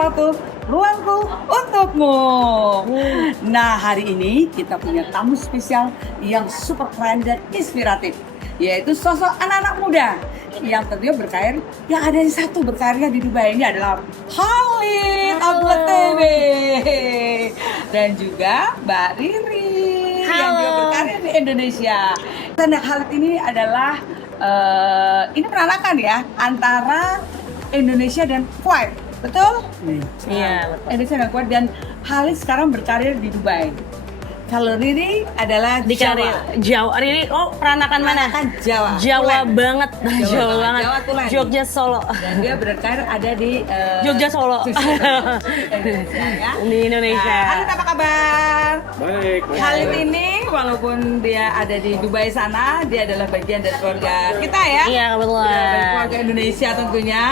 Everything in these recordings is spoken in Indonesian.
waktu, ruangku untukmu. Nah, hari ini kita punya tamu spesial yang super keren dan inspiratif, yaitu sosok anak-anak muda yang tentunya berkarir, yang ada yang satu berkarirnya di Dubai ini adalah Khalid Abdul TV dan juga Mbak Riri yang juga berkarir di Indonesia. Dan Khalid ini adalah ini peranakan ya antara Indonesia dan Kuwait, betul? Iya, betul. Indonesia dan Kuwait, dan Khalid sekarang berkarir di Dubai. Kalau Riri adalah Di karir Jawa. Riri, peranakan mana? Peranakan Jawa. Jawa Tulen. banget. Jawa banget. Jawa Tulen. Jogja Solo. Dan dia berkarir ada di Jogja Solo. Indonesia ya. Di Indonesia. Nah, Khalid apa kabar? Baik. Khalid ini walaupun dia ada di Dubai sana, dia adalah bagian dari keluarga kita ya. Iya, kebetulan. Dari keluarga Indonesia tentunya.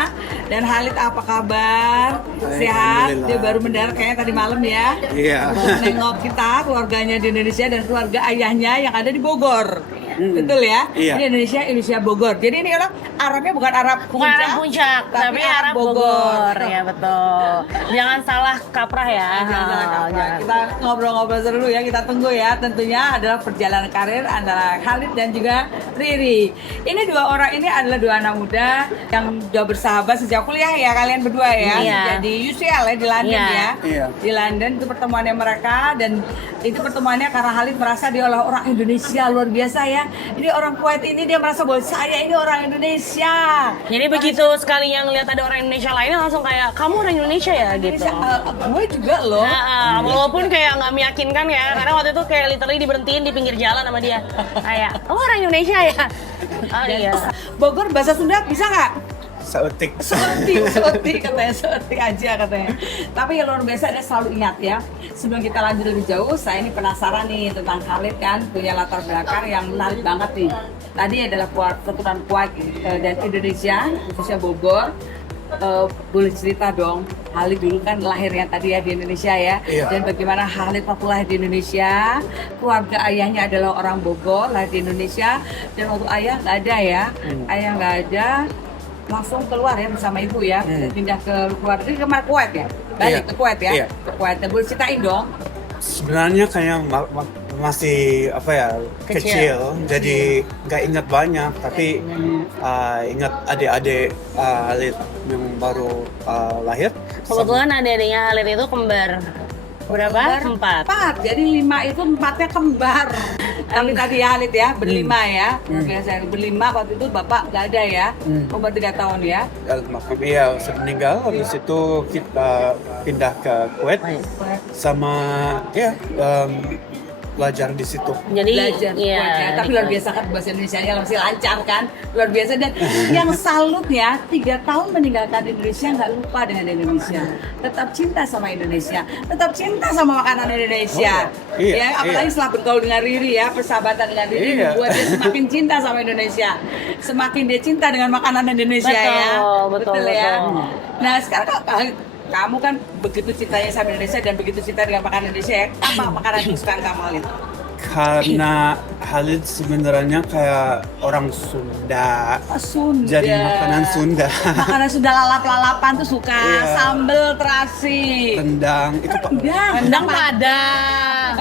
Dan Khalid apa kabar? Sehat? Alhamdulillah. Dia baru mendarat kayaknya tadi malam ya. Iya. Nengok kita, keluarganya di Indonesia dan keluarga ayahnya yang ada di Bogor. Betul ya? Iya. Ini Indonesia Bogor. Jadi ini orang Arabnya bukan Arab Bukan Arab Puncak, tapi Arab Bogor. Ya betul. Jangan salah kaprah ya. Jangan salah kaprah. Jangan. Kita ngobrol-ngobrol seru ya, kita tunggu ya. Tentunya adalah perjalanan karir antara Khalid dan juga Riri. Ini dua orang ini adalah dua anak muda yang sudah bersahabat sejak kuliah ya, kalian berdua ya. Iya. Jadi UCL ya di London Iya. ya. Iya. Di London itu pertemuannya mereka, dan itu pertemuannya karena Khalid merasa dia adalah orang Indonesia luar biasa ya. Ini orang Kuwait ini dia merasa bahwa saya ini orang Indonesia. Jadi begitu sekali yang lihat ada orang Indonesia lainnya langsung kayak kamu orang Indonesia ya gitu. Gue juga loh. Nah, walaupun kayak nggak meyakinkan ya, karena waktu itu kayak literally diberhentiin di pinggir jalan sama dia. Kayak, oh orang Indonesia ya? Oh iya. Bogor bahasa Sunda bisa nggak? Sautik. Seoti katanya, seoti aja katanya. Tapi yang luar biasa, dia selalu ingat ya. Sebelum kita lanjut lebih jauh, saya ini penasaran nih tentang Khalid kan, punya latar belakang yang menarik banget nih. Tadi adalah keturunan Kuwait dan Indonesia, khususnya Bogor. Boleh cerita dong, Khalid dulu kan lahirnya tadi ya di Indonesia ya. Iya. Dan bagaimana Khalid waktu lahir di Indonesia, keluarga ayahnya adalah orang Bogor, lahir di Indonesia. Dan waktu ayah nggak ada ya, ayah nggak ada, langsung keluar ya bersama ibu ya, pindah ke luar, ke Kuwait ya, balik Iya. ke Kuwait ya, Iya. ke Kuwait. Dan boleh ceritain dong. Sebenarnya kayak masih apa ya, kecil. Jadi nggak ingat banyak, tapi ingat adik-adik Khalid yang baru lahir. Kebetulan adik-adiknya Khalid itu kembar. Berapa? Empat. 4, jadi 5 itu 4-nya kembar. Tapi tadi ya Khalid ya, berlima ya. Biasanya berlima, waktu itu bapak nggak ada ya, umur 3 tahun ya. Iya, meninggal. Habis itu kita pindah ke Kuwait sama ya belajar di situ. Jadi, Belajar iya. Kuwait ya. Tapi luar biasa kan bahasa Indonesia-nya masih lancar kan, luar biasa. Dan yang salutnya 3 tahun meninggalkan Indonesia nggak lupa dengan Indonesia, tetap cinta sama Indonesia, tetap cinta sama makanan Indonesia. Oh, iya. Iya, Ya, apalagi iya. setelah bergaul dengan Riri ya, persahabatan dengan Riri Iya. membuat dia semakin cinta sama Indonesia, semakin dia cinta dengan makanan Indonesia ya. Betul, Ya. betul. Nah sekarang kamu kan begitu cintanya sama Indonesia dan begitu cinta dengan makanan Indonesia ya. Apa makanan kesukaan kamu, Khalid? Karena Khalid sebenarnya kayak orang Sunda. Sunda. Jadi makanan Sunda. Makanan Sunda lalap-lalapan tuh suka, Iya. sambel terasi. Rendang itu Pak. Rendang Padang.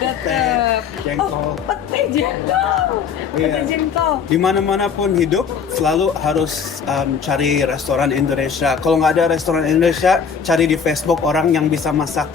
Tetep. Jengkol. Oh, pete jengkol. Iya. Pete jengkol. Di mana-mana pun hidup selalu harus cari restoran Indonesia. Kalau nggak ada restoran Indonesia, cari di Facebook orang yang bisa masak.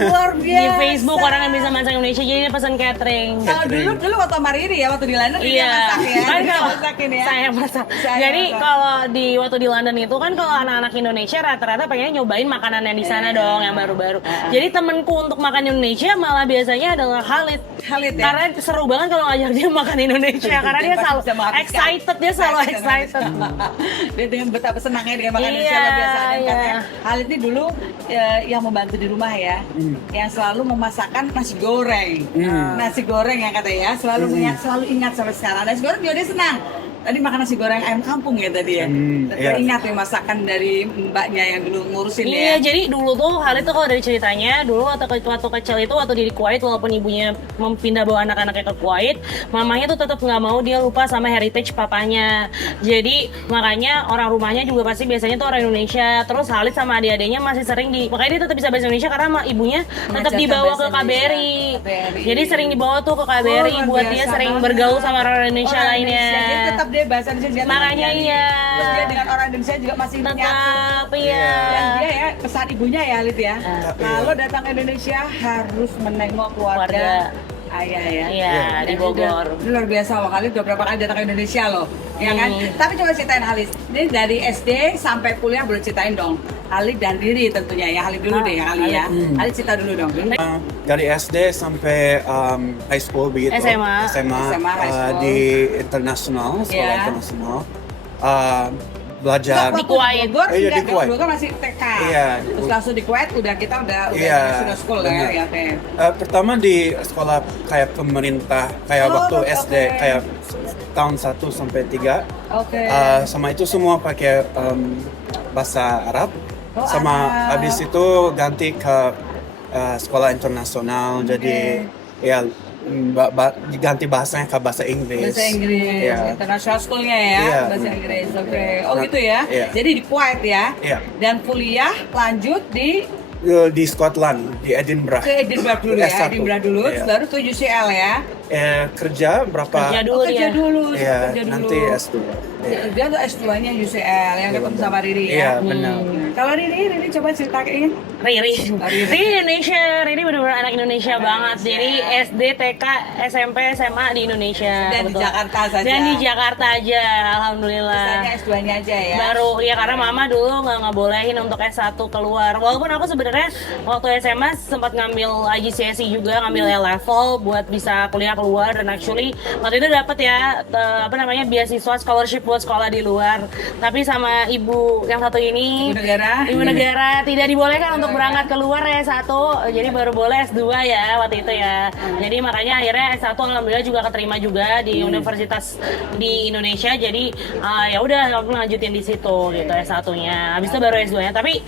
Luar biasa. Di Facebook orang yang bisa masak Indonesia, jadi dia pesan catering. Kalau dulu waktu sama Riri ya, waktu di London dia Iya, masak ya. kan Dia kalau masakin ya. saya masak. Saya Jadi masak. kalau di waktu di London itu kan kalau anak-anak Indonesia rata-rata pengen nyobain makanan yang di sana dong, yang baru-baru. Jadi temenku untuk makan Indonesia malah biasanya adalah Khalid. Khalid ya. Karena seru banget kalau ngajak dia makan Indonesia, karena dia Pasti selalu bisa menghabiskan. excited, dia selalu excited. Dia dengan betapa senangnya dengan makan Iya, Indonesia luar biasa. Dan iya. katanya Khalid ini dulu yang membantu di rumah ya, yang selalu memasakkan nasi goreng. Nasi goreng yang katanya ya, selalu ingat sampai sekarang. Nasi goreng juga dia senang. Tadi makan nasi goreng ayam kampung ya tadi ya. Iya. Ingat ya masakan dari mbaknya yang dulu ngurusin Iya, ya. jadi dulu tuh hal itu kalau dari ceritanya, dulu waktu kecil itu waktu di Kuwait, walaupun ibunya pindah bawa anak-anaknya ke Kuwait, mamanya tuh tetap nggak mau dia lupa sama heritage papanya. Jadi makanya orang rumahnya juga pasti biasanya tuh orang Indonesia. Terus Halid sama adik-adiknya masih sering makanya dia tetap bisa bahasa Indonesia karena ibunya tetap Mengajarkan dibawa ke bahasa KBRI. KBRI. Jadi sering dibawa tuh ke KBRI luar buat dia biasa sering banget. bergaul sama orang Indonesia Orang lainnya. Indonesia, jadi tetap dia bahasa Indonesia dia Makanya tetap iya. Terus dia dengan orang Indonesia juga masih nyatu. Tetap iya. Dan dia ya pesan ibunya ya Lid ya. Kalau datang ke Indonesia harus menengok keluarga ayah ya. Iya, di Bogor. Ini luar biasa loh, Khalid udah berapa kali datang ke Indonesia loh, ya kan? Tapi coba ceritain Khalid, ini dari SD sampai kuliah boleh ceritain dong. Khalid dan Riri tentunya ya, Khalid dulu deh ya kali ya. Khalid cerita dulu dong. Dari SD sampai high school begitu. SMA. high school. Di internasional, sekolah Iya. internasional. Belajar. Di Kuwait. Bogor, Iya, enggak, di Kuwait. Bogor masih TK. Iya. Terus langsung di Kuwait udah kita udah Iya, sudah school benar. ya, oke. Pertama di sekolah kayak pemerintah, kayak Oh, waktu oke. SD, kayak tahun 1 sampai 3. Oke. Sama itu semua pakai bahasa Arab. Oh, Sama Arab. habis itu ganti ke sekolah internasional. Jadi ya ganti bahasanya ke bahasa Inggris. Bahasa Inggris, Iya. international schoolnya ya, Iya. bahasa Inggris. Oke. Oh gitu ya. Iya. Jadi di Kuwait ya. Iya. Dan kuliah lanjut Di Scotland, di Edinburgh. ke Edinburgh dulu ya, S1. Edinburgh dulu, Iya. baru ke UCL ya. Kerja berapa? Kerja dulu Oh, kerja dia. dulu, Iya, kerja dulu. nanti S2. Iya. Dia tuh S2-nya UCL yang ketemu sama Riri Iya, ya. benar. Kalau Riri coba ceritain. Riri. Riri. Riri Indonesia, Riri benar-benar anak Indonesia banget. Jadi SD, TK, SMP, SMA di Indonesia. Dan di betul. Jakarta saja. Dan di Jakarta aja, alhamdulillah. Misalnya S2-nya aja ya. Baru ya karena mama dulu nggak bolehin untuk S1 keluar. Walaupun aku sebenarnya waktu SMA sempat ngambil IGCSE juga, ngambil level buat bisa kuliah keluar, dan actually waktu itu dapat ya beasiswa scholarship buat sekolah di luar. Tapi sama ibu yang satu ini, Ibu negara tidak dibolehkan untuk berangkat keluar S1. Jadi baru boleh S2 ya waktu itu ya. Jadi makanya akhirnya S1 alhamdulillah juga keterima juga di universitas di Indonesia. Jadi ya udah aku lanjutin di situ gitu S1-nya. Habis itu baru S2-nya. Tapi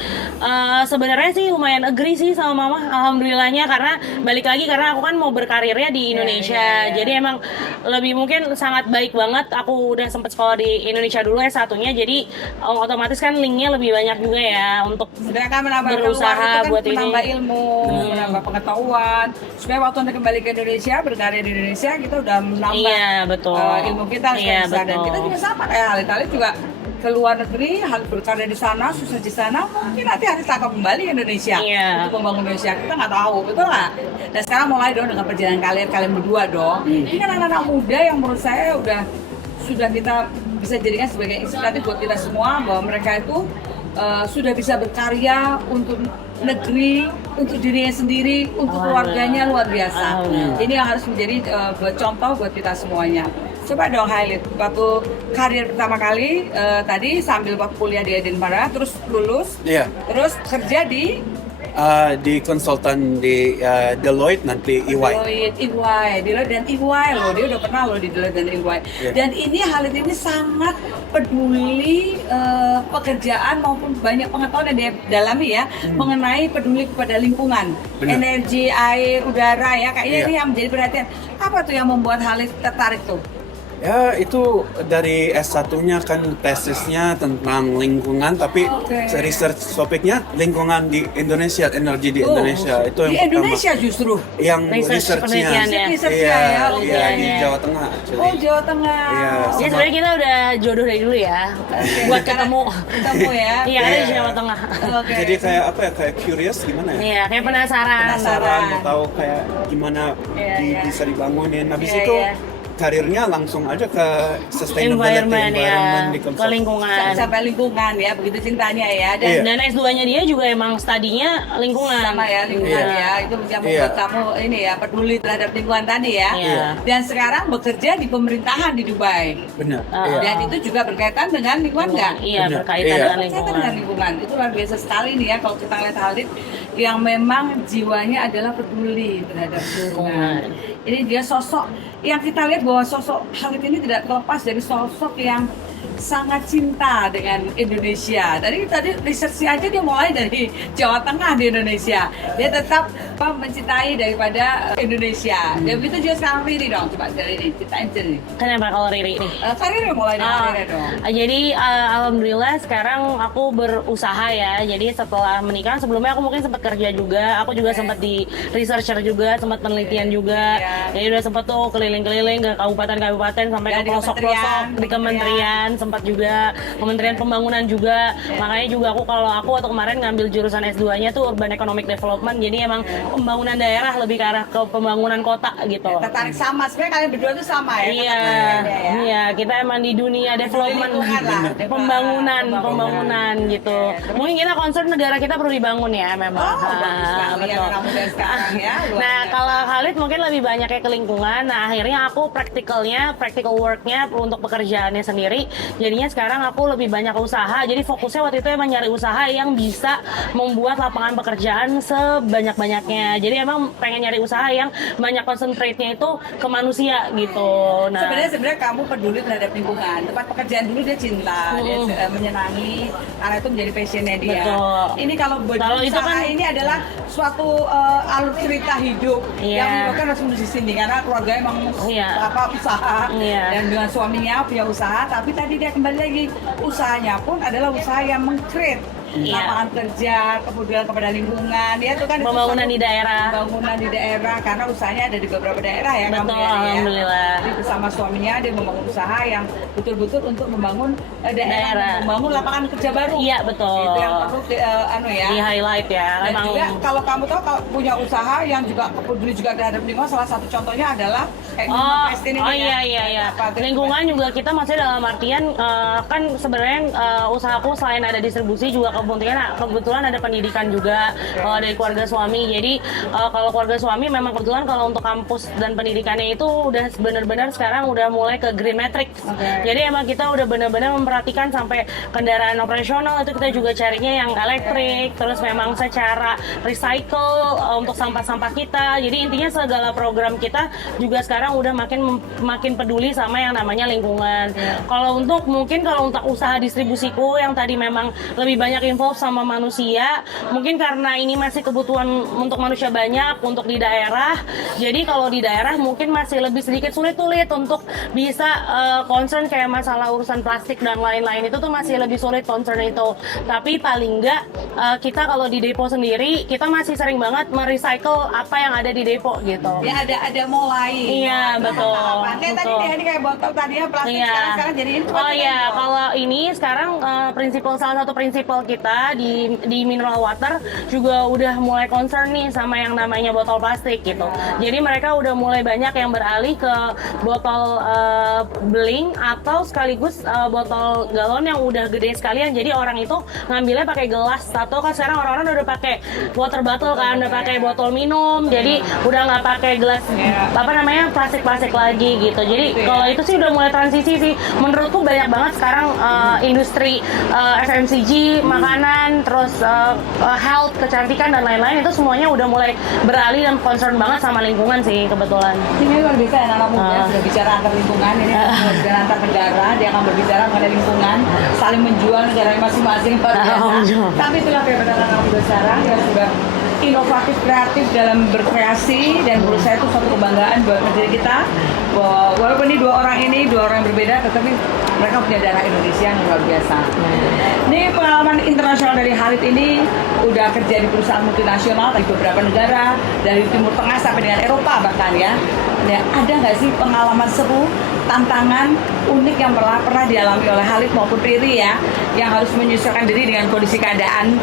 sebenarnya sih lumayan agree sih sama mama, alhamdulillahnya, karena balik lagi karena aku kan mau berkarirnya di Indonesia. Jadi emang lebih mungkin sangat baik banget aku udah sempet sekolah di Indonesia dulu S1-nya. Jadi otomatis kan linknya lebih banyak juga ya untuk Sebenarnya kan menambah berusaha keluar itu kan buat ini. menambah ilmu, menambah pengetahuan. Supaya waktu Anda kembali ke Indonesia, berkarya di Indonesia, kita udah menambah Iya, betul. ilmu kita Iya, bisa. Dan betul. kita juga sama kayak Halid juga ke luar negeri, Halid berkarya di sana, sukses di sana, mungkin nanti Halid akan kembali ke Indonesia Iya. untuk membangun Indonesia. Kita nggak tahu, betul nggak? Dan sekarang mulai dong dengan perjalanan kalian berdua dong. Ini kan anak-anak muda yang menurut saya sudah kita bisa jadikan sebagai inspiratif buat kita semua, bahwa mereka itu sudah bisa berkarya untuk negeri, untuk dirinya sendiri, untuk keluarganya, luar biasa. Ini yang harus menjadi buat contoh buat kita semuanya. Coba dong Halid, waktu karir pertama kali tadi sambil waktu kuliah di Edinburgh, terus lulus, Iya. terus kerja di Di konsultan di Deloitte, nanti EY. Deloitte dan EY loh, dia udah pernah loh di Deloitte dan EY. Iya. Dan ini Halid ini sangat peduli pekerjaan maupun banyak pengetahuan yang dia dalami ya mengenai peduli kepada lingkungan, Benar. energi, air, udara ya, kayaknya Iya. ini yang menjadi perhatian. Apa tuh yang membuat Halid tertarik tuh? Ya itu dari S1-nya kan tesisnya tentang lingkungan, tapi Oke. research topiknya lingkungan di Indonesia, energi di Indonesia. Itu yang di pertama. Indonesia justru. Yang Research researchnya. penelitiannya. Researchnya Iya, ya, iya oke. di Jawa Tengah actually. Oh, Jawa Tengah. Iya, Ya sama- sebenarnya kita udah jodoh dari dulu ya, buat ketemu. Ketemu ya. Iya, ada di Iya. Jawa Tengah. Oke. Jadi kayak apa ya, kayak curious gimana ya? Iya, kayak penasaran. Penasaran mau tahu kayak gimana Iya, iya. bisa dibangunin. Habis Iya, itu iya. karirnya langsung aja ke sustainability Environment ya, di ke konsultan. lingkungan. Sampai lingkungan ya, begitu cintanya ya. Dan Iya. Dan S2-nya dia juga emang studinya lingkungan. sama ya lingkungan Iya. ya, itu yang Iya. membuat kamu ini ya peduli terhadap lingkungan tadi ya. Iya. Dan sekarang bekerja di pemerintahan di Dubai. Benar. Ah. Iya. Dan itu juga berkaitan dengan lingkungan nggak? Iya, Benar. berkaitan Iya. dengan Berkaitan dengan lingkungan. lingkungan. Itu luar biasa sekali nih ya kalau kita lihat Halid yang memang jiwanya adalah peduli terhadap lingkungan. Ini dia sosok yang kita lihat bahwa sosok Khalid ini tidak terlepas dari sosok yang sangat cinta dengan Indonesia. Tadi researchnya aja dia mulai dari Jawa Tengah di Indonesia. Dia tetap mencintai daripada Indonesia. Dan begitu juga sekarang Riri dong. Coba dari ini ceritain nih. Kenapa kalau Riri nih? Karirnya mulai dari Riri dong. Jadi alhamdulillah sekarang aku berusaha ya. Jadi setelah menikah, sebelumnya aku mungkin sempat kerja juga. Aku juga sempat di researcher juga, sempat penelitian juga. Jadi udah sempat tuh keliling-keliling ke kabupaten-kabupaten sampai ke pelosok-pelosok di kementerian, sempat juga Kementerian Pembangunan juga. Makanya juga aku waktu kemarin ngambil jurusan S2-nya tuh Urban Economic Development. Jadi emang pembangunan daerah lebih ke arah ke pembangunan kota gitu. Tertarik sama, sebenarnya kalian berdua tuh sama ya? Iya, kita emang di dunia development, pembangunan gitu. Mungkin kita concern negara kita perlu dibangun ya memang. Betul. Nah, kalau Khalid mungkin lebih banyak ke lingkungan. Nah, akhirnya aku practical worknya untuk pekerjaannya sendiri. Jadinya sekarang aku lebih banyak usaha. Jadi fokusnya waktu itu emang nyari usaha yang bisa membuat lapangan pekerjaan sebanyak-banyaknya. Jadi emang pengen nyari usaha yang banyak concentrate-nya itu ke manusia gitu. Nah, sebenarnya kamu peduli terhadap lingkungan. Tempat pekerjaan dulu dia cinta, dia menyenangi, karena itu menjadi passionnya dia. Betul. Ini kalau itu kan ini adalah suatu alur cerita hidup yang menyebabkan harus menuju sini karena keluarga emang usaha dan dengan suaminya punya usaha, tapi tadi dia kembali lagi usahanya pun adalah usaha yang meng-create lapangan kerja, kemudian kepada lingkungan, dia tuh kan pembangunan di daerah. Pembangunan di daerah karena usahanya ada di beberapa daerah ya. Betul, kamu ya. Alhamdulillah. Jadi bersama suaminya dia membangun usaha yang betul-betul untuk membangun daerah, membangun lapangan kerja baru. Iya, betul. Itu yang perlu di highlight ya. Dan Memang juga kalau kamu tahu kalau punya usaha yang juga peduli juga terhadap lingkungan, salah satu contohnya adalah kayak iya. Lingkungan juga kita maksudnya dalam artian kan sebenarnya usahaku selain ada distribusi juga kebetulan ada pendidikan juga dari keluarga suami. Jadi kalau keluarga suami memang kebetulan kalau untuk kampus dan pendidikannya itu udah benar-benar sekarang udah mulai ke green matrix. Jadi emang kita udah benar-benar memperhatikan sampai kendaraan operasional itu kita juga carinya yang elektrik, terus memang secara recycle untuk sampah-sampah kita. Jadi intinya segala program kita juga sekarang udah makin peduli sama yang namanya lingkungan. Kalau untuk usaha distribusiku yang tadi memang lebih banyak involve sama manusia, mungkin karena ini masih kebutuhan untuk manusia banyak untuk di daerah. Jadi kalau di daerah mungkin masih lebih sedikit sulit untuk bisa concern kayak masalah urusan plastik dan lain-lain itu tuh masih lebih sulit concern itu. Tapi paling enggak kita kalau di depo sendiri kita masih sering banget merecycle apa yang ada di depo gitu. Ya ada mulai. Iya, betul. Kayak tadi ini kayak botol tadinya plastik sekarang jadi ini. Kalau ini sekarang salah satu prinsipal kita di mineral water juga udah mulai concern nih sama yang namanya botol plastik gitu. Jadi mereka udah mulai banyak yang beralih ke botol beling atau sekaligus botol galon yang udah gede sekalian. Jadi orang itu ngambilnya pakai gelas atau kan sekarang orang-orang udah pakai water bottle kan, udah pakai botol minum. Jadi udah nggak pakai gelas plastik lagi gitu. Jadi kalau itu sih udah mulai transisi sih. Menurutku banyak banget sekarang industri FMCG, makanan, terus health, kecantikan dan lain-lain itu semuanya udah mulai beralih dan concern banget sama lingkungan sih kebetulan. Ini luar biasa anak muda sudah bicara antar lingkungan, ini berbicara antar negara, dia akan berbicara mengenai lingkungan, saling menjual negara masing-masing luar biasa. Tapi itulah kebetulan anak muda sekarang yang sudah inovatif, kreatif dalam berkreasi, dan menurut saya itu suatu kebanggaan buat negeri kita. Walaupun ini dua orang yang berbeda, tetapi mereka punya darah Indonesia yang luar biasa. Ini pengalaman internasional dari Khalid ini udah kerja di perusahaan multinasional di beberapa negara, dari Timur Tengah sampai dengan Eropa bahkan ya. Ada nggak sih pengalaman seru, tantangan unik yang pernah dialami oleh Khalid maupun Riri ya, yang harus menyesuaikan diri dengan kondisi keadaan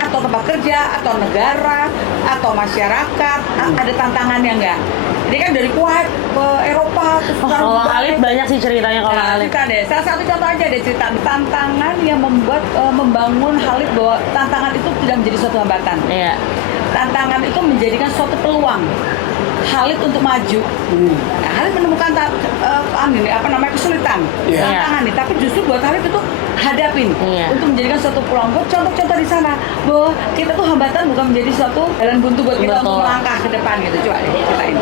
atau tempat kerja, atau negara, atau masyarakat? Ada tantangannya nggak? Ini kan dari Kuwait ke Eropa, terus kalau Khalid banyak sih ceritanya kalau Khalid. Cerita deh, salah satu contoh aja deh cerita tantangan yang membuat membangun Khalid bahwa tantangan itu tidak menjadi suatu hambatan. Iya. tantangan itu menjadikan suatu peluang Khalid untuk maju. Nah, Khalid menemukan kesulitan, Iya. tantangan nih, tapi justru buat Khalid itu hadapin untuk menjadikan suatu peluang. Buat contoh-contoh di sana bahwa kita tuh hambatan bukan menjadi suatu jalan buntu buat kita untuk melangkah ke depan gitu. Coba deh ceritain.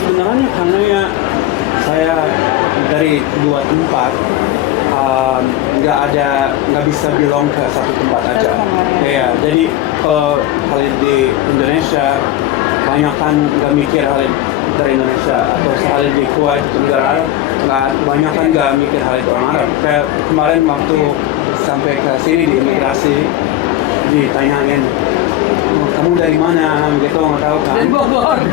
Sebenarnya karena ya saya dari dua tempat nggak bisa belong ke satu tempat aja. Iya, jadi kalau Khalid di Indonesia banyak kan nggak mikir Khalid dari Indonesia atau Khalid di Kuwait negara Arab banyak kan nggak mikir Khalid orang Arab. Kayak kemarin waktu sampai ke sini di imigrasi ditanyain kamu dari mana gitu nggak tahu kan.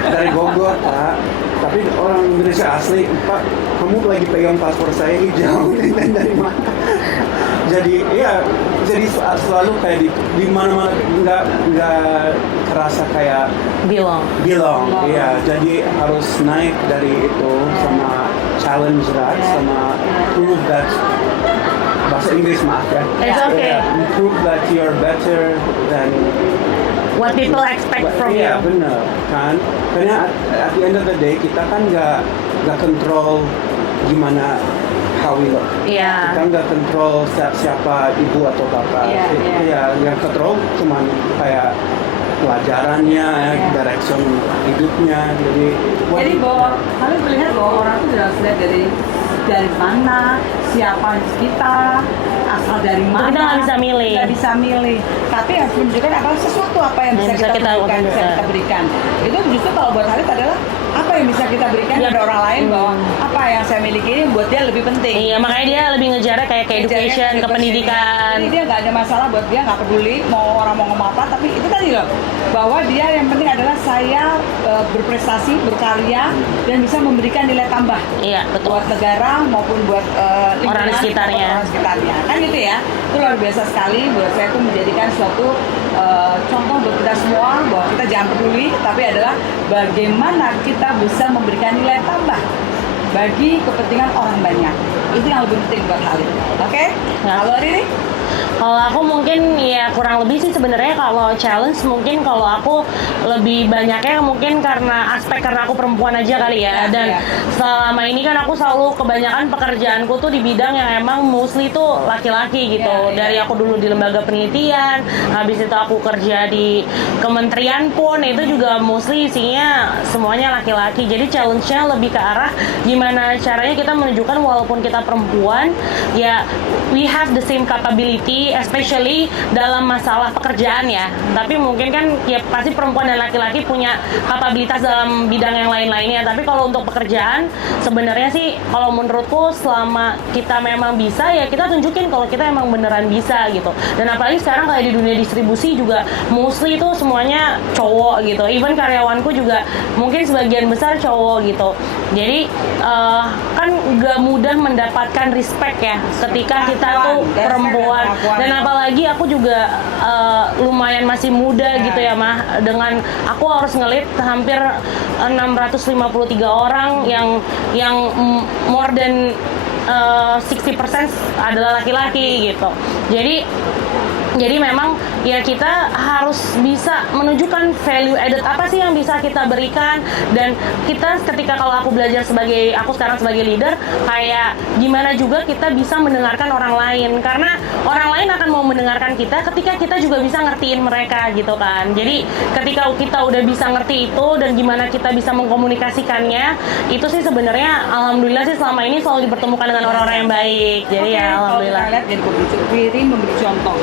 Dari Bogor Pak, tapi orang Indonesia asli Pak, kamu lagi pegang paspor saya hijau dan dari mana. Jadi selalu kayak di mana-mana nggak kerasa kayak Belong. Iya, jadi harus naik dari itu sama challenge that, sama prove that, bahasa Inggris maaf ya. It's okay. Prove that you're better than What people expect from you. Iya benar kan, karena at the end of the day kita kan nggak control gimana how we look. Iya. Kita nggak control siapa ibu atau bapak. Iya, yang control cuman kayak pelajarannya, direction hidupnya. Jadi bahwa kalian melihat bahwa orang itu tidak harus lihat dari mana, siapa kita, asal dari mana. Kita nggak bisa milih. Nggak bisa milih. Tapi harus menunjukkan sesuatu apa yang bisa kita berikan. Itu justru kalau buat Khalid adalah apa yang bisa kita berikan pada orang lain, bahwa apa yang saya miliki ini buat dia lebih penting. Iya, makanya dia lebih ngejarnya kayak ke education, ke pendidikan. Jadi dia nggak ada masalah buat dia, nggak peduli mau orang mau ngomong apa, tapi itu tadi loh, bahwa dia yang penting adalah saya berprestasi, berkarya, dan bisa memberikan nilai tambah. Iya, betul. Buat negara maupun buat Orang sekitarnya. Kan gitu ya. Itu luar biasa sekali buat saya, itu menjadikan suatu contoh buat kita semua bahwa kita jangan peduli, tapi adalah bagaimana kita bisa memberikan nilai tambah bagi kepentingan orang banyak. Itu yang lebih penting buat Khalid. Oke? Kalau Riri? Kalau aku mungkin ya kurang lebih sih sebenarnya kalau challenge mungkin kalau aku lebih banyaknya mungkin karena aku perempuan aja kali ya. Dan selama ini kan aku selalu kebanyakan pekerjaanku tuh di bidang yang emang mostly tuh laki-laki gitu. Dari aku dulu di lembaga penelitian, habis itu aku kerja di kementerian pun itu juga mostly isinya semuanya laki-laki. Jadi challenge-nya lebih ke arah gimana caranya kita menunjukkan walaupun kita perempuan ya we have the same capability, especially dalam masalah pekerjaan ya. Tapi mungkin kan ya pasti perempuan dan laki-laki punya kapabilitas dalam bidang yang lain-lainnya. Tapi kalau untuk pekerjaan sebenarnya sih kalau menurutku selama kita memang bisa ya kita tunjukin kalau kita emang beneran bisa gitu. Dan apalagi sekarang kayak di dunia distribusi juga mostly itu semuanya cowok gitu. Even karyawanku juga mungkin sebagian besar cowok gitu. Jadi kan gak mudah mendapatkan respect ya ketika kita tuh perempuan. Dan apalagi aku juga lumayan masih muda gitu ya mah, dengan aku harus ngelit hampir 653 orang yang more than 60% adalah laki-laki gitu. Jadi memang ya kita harus bisa menunjukkan value added apa sih yang bisa kita berikan. Dan kita ketika kalau aku sekarang sebagai leader, kayak gimana juga kita bisa mendengarkan orang lain, karena orang lain akan mau mendengarkan kita ketika kita juga bisa ngertiin mereka gitu kan. Jadi ketika kita udah bisa ngerti itu dan gimana kita bisa mengkomunikasikannya, itu sih sebenarnya alhamdulillah sih selama ini selalu dipertemukan dengan orang-orang yang baik. Jadi ya alhamdulillah. Kalau kita lihat jadi memberi contoh.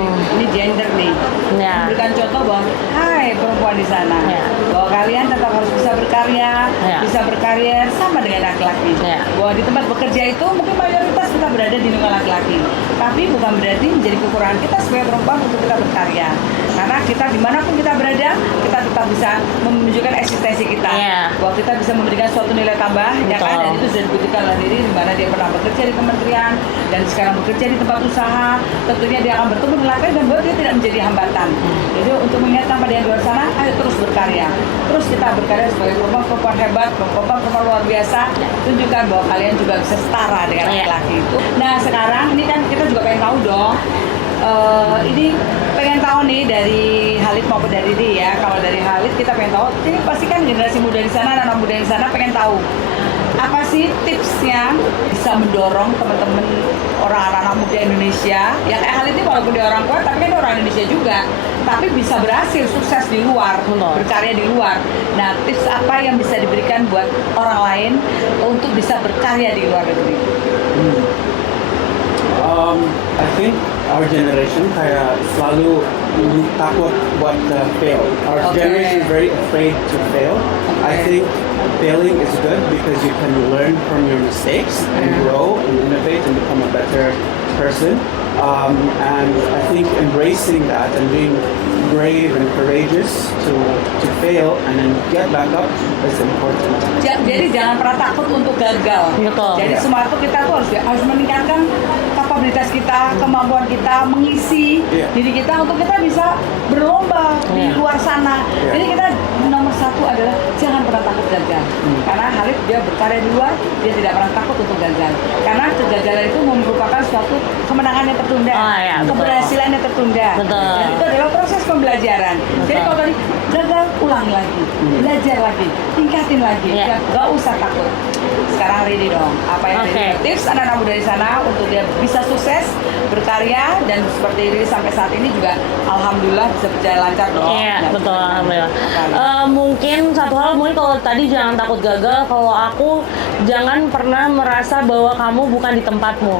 Ini gender nih, memberikan contoh bahwa hai perempuan di sana, bahwa kalian tetap harus bisa berkarya, bisa berkarir sama dengan laki-laki. Bahwa di tempat bekerja itu mungkin mayoritas kita berada di lingkungan laki-laki, tapi bukan berarti menjadi kekurangan kita sebagai perempuan untuk kita berkarya. Karena kita dimanapun kita berada, kita tetap bisa menunjukkan eksistensi kita, bahwa kita bisa memberikan suatu nilai tambah, ya kan? Dan itu sudah dibuktikan oleh diri, di mana dia pernah bekerja di kementerian dan sekarang bekerja di tempat usaha. Tentunya dia akan bertemu dengan laki dan buat dia tidak menjadi hambatan. Jadi untuk mengingatkan pada yang di luar sana, ayo terus berkarya. Terus kita berkarya sebagai perempuan hebat, perempuan luar biasa. Tunjukkan bahwa kalian juga bisa setara dengan laki-laki itu. Nah sekarang ini kan kita juga pengen tahu dong, ini pengen tahu nih dari Khalid maupun dari Riri ya. Kalau dari Khalid kita pengen tahu, ini pasti kan generasi muda di sana, anak muda di sana pengen tahu apa sih tipsnya bisa mendorong teman-teman anak muda Indonesia yang kayak Khalid ini walaupun dia orang Kuwait tapi kan dia orang Indonesia juga, tapi bisa berhasil sukses di luar, berkarya di luar. Nah, tips apa yang bisa diberikan buat orang lain untuk bisa berkarya di luar negeri? I think our generation kayak selalu takut buat fail. Our generation is very afraid to fail. I think failing is good because you can learn from your mistakes and grow and innovate and become a better person. And I think embracing that and being brave and courageous to fail and then get back up is important. Jadi jangan pernah takut untuk gagal. Betul. Jadi semua itu kita tuh harus meningkatkan kapabilitas kita, kemampuan kita, mengisi diri kita untuk kita bisa berlomba di luar sana. Jadi kita nomor satu adalah jangan pernah takut gagal. Karena Khalid dia berkarya di luar, dia tidak pernah takut untuk gagal. Karena kegagalan itu merupakan suatu kemenangan yang tertunda, keberhasilan yang tertunda. Betul. Dan itu adalah proses pembelajaran. Jadi kalau tadi gagal, ulangi lagi, belajar lagi, tingkatin lagi, gak usah takut. Sekarang Riri dong, apa yang tips anak-anak muda di sana untuk dia bisa sukses berkarya dan seperti Riri sampai saat ini juga alhamdulillah bisa berjalan lancar dong. Iya, betul, alhamdulillah. Mungkin satu hal, mungkin kalau tadi jangan takut gagal, kalau aku jangan pernah merasa bahwa kamu bukan di tempatmu.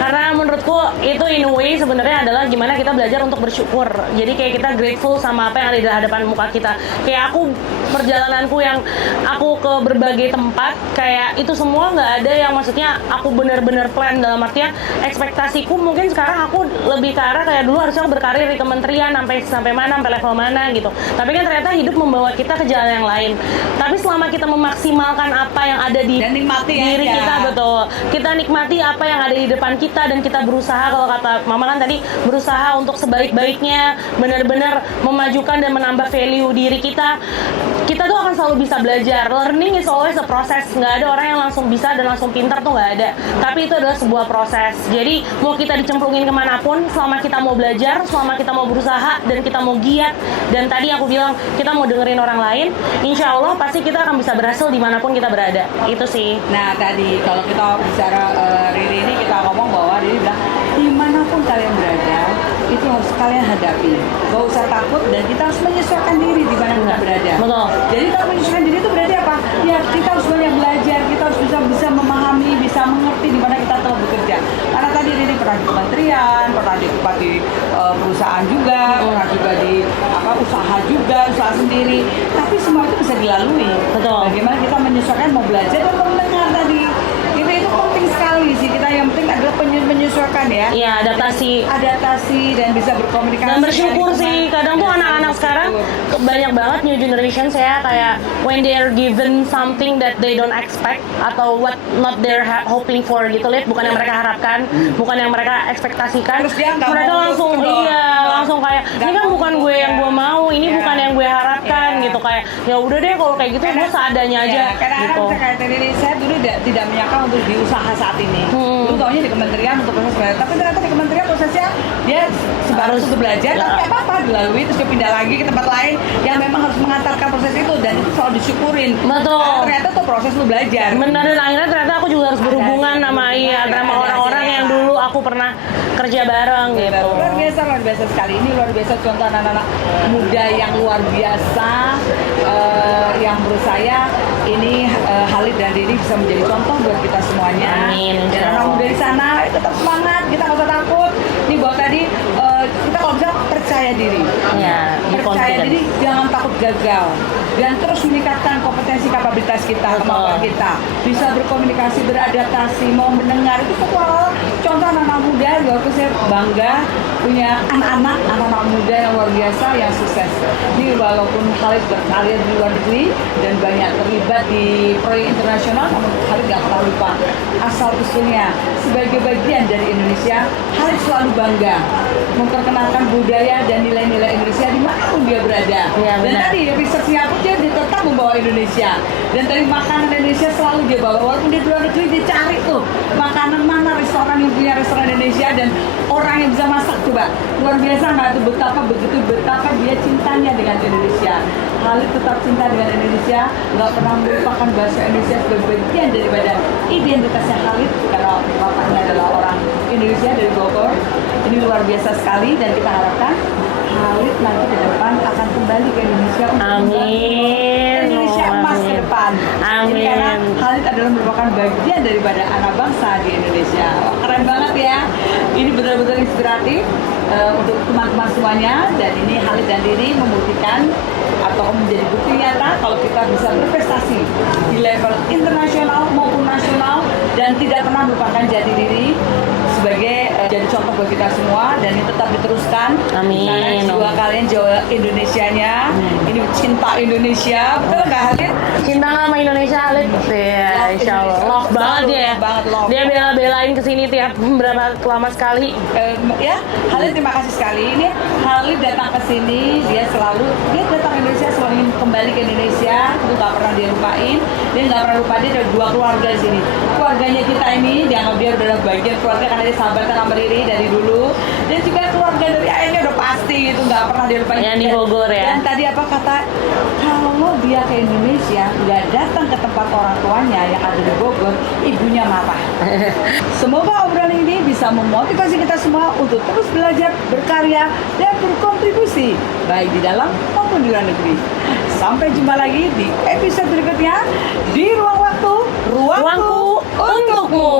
Karena menurutku itu in a way sebenarnya adalah gimana kita belajar untuk bersyukur. Jadi kayak kita grateful sama apa yang ada di hadapan muka kita. Kayak aku perjalananku yang aku ke berbagai tempat, kayak itu semua nggak ada yang maksudnya aku benar-benar plan, dalam artian ekspektasiku mungkin sekarang aku lebih ke arah kayak dulu harusnya aku berkarir di kementerian sampai mana, sampai level mana gitu. Tapi kan ternyata hidup membawa kita ke jalan yang lain. Tapi selama kita memaksimalkan apa yang ada di diri kita, betul, kita nikmati apa yang ada di depan kita dan kita berusaha, kalau kata Mama kan tadi, berusaha untuk sebaik-baiknya, benar-benar memajukan dan menambah value diri kita. Kita tuh akan selalu bisa belajar. Learning is always a process. Nggak ada orang yang langsung bisa dan langsung pintar, tuh nggak ada. Tapi itu adalah sebuah proses. Jadi mau kita dicemplungin kemanapun, selama kita mau belajar, selama kita mau berusaha dan kita mau giat, dan tadi aku bilang kita mau dengerin orang lain, insya Allah pasti kita akan bisa berhasil dimanapun kita berada. Itu sih. Nah tadi kalau kita bicara Riri ini, kita ngomong bahwa Riri bilang dimanapun kalian berada itu harus kalian hadapi, gak usah takut, dan kita harus menyesuaikan diri di mana kita berada. Betul. Jadi kalau menyesuaikan diri itu berarti apa? Ya kita harus banyak belajar, kita harus bisa memahami, bisa mengerti di mana kita telah bekerja. Karena tadi Riri pernah di kementerian, pernah di perusahaan juga, pernah juga di usaha juga, usaha sendiri. Tapi semua itu bisa dilalui. Betul. Bagaimana kita menyesuaikan, mau belajar dan mau mendengar tadi. Itu penting sekali sih, kita yang penting adalah menyesuaikan ya. Iya, adaptasi dan bisa berkomunikasi. Dan bersyukur sih, kadang tuh anak-anak sekarang banyak banget new generation saya kayak when they are given something that they don't expect atau what not they're hoping for gitu, lihat bukan yang mereka harapkan, bukan yang mereka ekspektasikan, mereka langsung langsung kayak ini kan bukan gue yang gue mau, ini bukan yang gue harapkan gitu, kayak ya udah deh kalau kayak gitu gue seadanya aja gitu. Kayak tadi saya dulu tidak menyangka untuk di usaha saat ini. Dulu taunya di kementerian untuk proses belajar, tapi ternyata di kementerian prosesnya dia sebaru untuk belajar, tapi apa-apa dilalui, terus dia pindah lagi ke tempat lain yang memang harus mengantarkan proses itu, dan itu selalu disyukurin. Betul. Nah, ternyata tuh proses lu belajar. Benar, dan akhirnya ternyata aku juga harus berhubungan sama orang-orang yang dulu aku pernah kerja bareng gitu. Luar biasa sekali. Ini luar biasa contoh anak-anak muda yang luar biasa, yang menurut saya ini Khalid dan Riri bisa menjadi contoh buat kita semuanya. Amin. Dan anak muda di sana tetap semangat, kita nggak usah takut. Nih bahwa tadi kita kalau bisa percaya diri. Ya, percaya diri, jangan takut gagal. Dan terus meningkatkan kompetensi kapabilitas kita, kemampuan kita. Bisa berkomunikasi, beradaptasi, mau mendengar, itu semua contoh anak-anak muda. Waktu saya bangga punya anak-anak muda yang luar biasa yang sukses. Ini walaupun Khalid berkarir di luar negeri dan banyak terlibat di proyek internasional, namun Khalid gak pernah lupa asal usulnya. Sebagai bagian dari Indonesia, Khalid selalu bangga memperkenalkan budaya dan nilai-nilai Indonesia dimanapun dia berada. Iya, Dan benar. tadi researchnya pun dia tetap membawa Indonesia. Dan dari makanan Indonesia selalu dia bawa, walaupun dia di luar negeri dia cari tuh makanan mana restoran yang punya restoran Indonesia dan orang yang bisa masak. Coba luar biasa nggak tuh betapa dia cintanya dengan Indonesia. Khalid tetap cinta dengan Indonesia, nggak pernah melupakan bahasa Indonesia sebagai bagian daripada identitasnya Khalid karena bapaknya adalah orang Indonesia dari Bogor. Ini luar biasa sekali dan kita harapkan Khalid nanti ke depan akan kembali ke Indonesia untuk Amin. Indonesia emas ke depan. Amin. Jadi karena Khalid adalah merupakan bagian daripada anak bangsa di Indonesia. Wah, keren banget ya. Ini betul-betul inspiratif untuk teman-teman semuanya dan ini Khalid dan Diri membuktikan atau menjadi bukti nyata kalau kita bisa berprestasi di level internasional maupun nasional dan tidak pernah melupakan jati diri sebagai jadi contoh buat kita semua dan ini tetap diteruskan. Amin. Karena jiwa kalian jiwa Indonesianya ini cinta Indonesia, betul nggak Khalid? Cinta sama Indonesia, Khalid. Ya, insya Allah. Love banget ya. Love banget, love. Dia bela-belain kesini tiap berapa lama sekali. Ya, Khalid terima kasih sekali. Ini Khalid datang ke sini, dia datang ke Indonesia selalu ingin kembali ke Indonesia, itu nggak pernah dia lupain. Dia nggak pernah lupa dia ada 2 keluarga di sini. Keluarganya kita ini dianggap dia udah bagian keluarga karena dia sahabatan sama Riri dari dulu. Dan juga keluarga dari ayahnya udah pasti itu nggak pernah dia lupain. Yang di Bogor ya. Dan tadi apa kata kalau dia ke Indonesia nggak datang ke tempat orang tuanya yang ada di Bogor, ibunya marah. Semoga obrolan ini bisa memotivasi kita semua untuk terus belajar, berkarya, dan berkontribusi baik di dalam maupun di luar negeri. Sampai jumpa lagi di episode berikutnya di Ruang Waktu, Ruangku Ruangku untukmu.